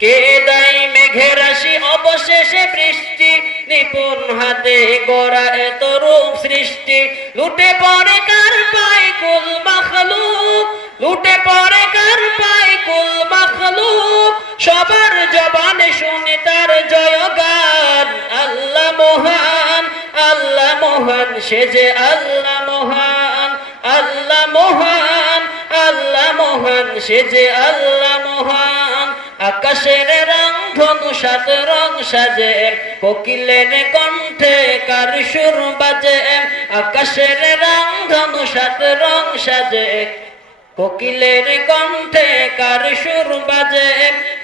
কে দাই মেঘের রাশি? অবশেষে বৃষ্টি। নিপুণ হাতে গড়া এত রূপ সৃষ্টি। লুটে পড়ে কার কুল লুটে পড়ে কার কুল সবার জবানে শুনে তার জয়গান। আল্লাহ মহান আল্লাহ মহান, সে যে আল্লাহ মহান। আল্লাহ মহান আল্লাহ মহান, সে যে আল্লাহ মহান। আকাশের রং ধনু সাত রং সাজে। কোকিলের কণ্ঠে কার সুর বাজে? আকাশের রং ধনু সাত রং সাজে। কোকিলের কণ্ঠে কার সুর বাজে?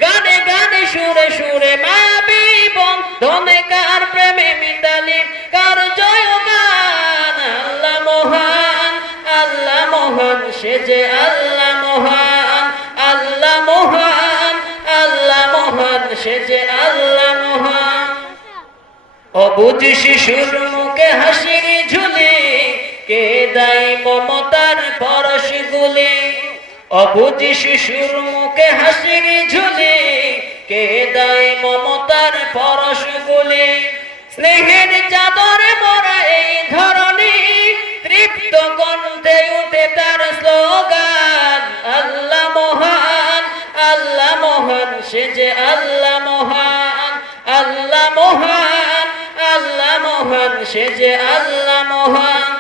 গানে গানে সুরে সুরে মায়াবী বন ধনে কার প্রেমে মিতালি। কার জয় গান, আল্লাহ মহান আল্লাহ মহান, সে যে আল্লাহ মহান। সে যে আল্লাহ মহান অবুঝ শিশুর মুখে হাসির ঝুলি, কে দায় মমতার পরশ গুলি? অবুঝ শিশুর মুখে হাসির ঝুলি, কে দায় মমতার পরশ গুলি? স্নেহের চাদরে মরা এই ধরনী সে যে আল্লাহ মহান আল্লাহ মহান আল্লাহ মহান, সে যে আল্লাহ মহান।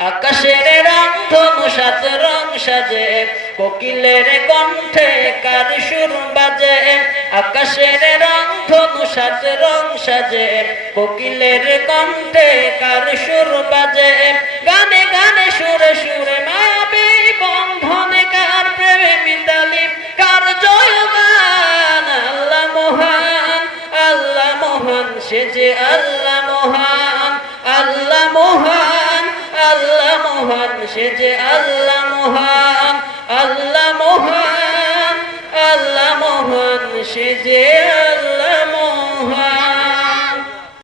আকাশের রং ধনু সাত রং সাজে, কোকিলের কণ্ঠে কার সুর বাজে। আকাশের রং ধনু সাত রং সাজে, কোকিলের কণ্ঠে কার সুর বাজে। গানে সে যে আল্লাহ মহান আল্লাহ মহান আল্লাহ মহান, সে যে আল্লাহ মহান আল্লাহ মহান আল্লাহ মহান, সে যে আল্লাহ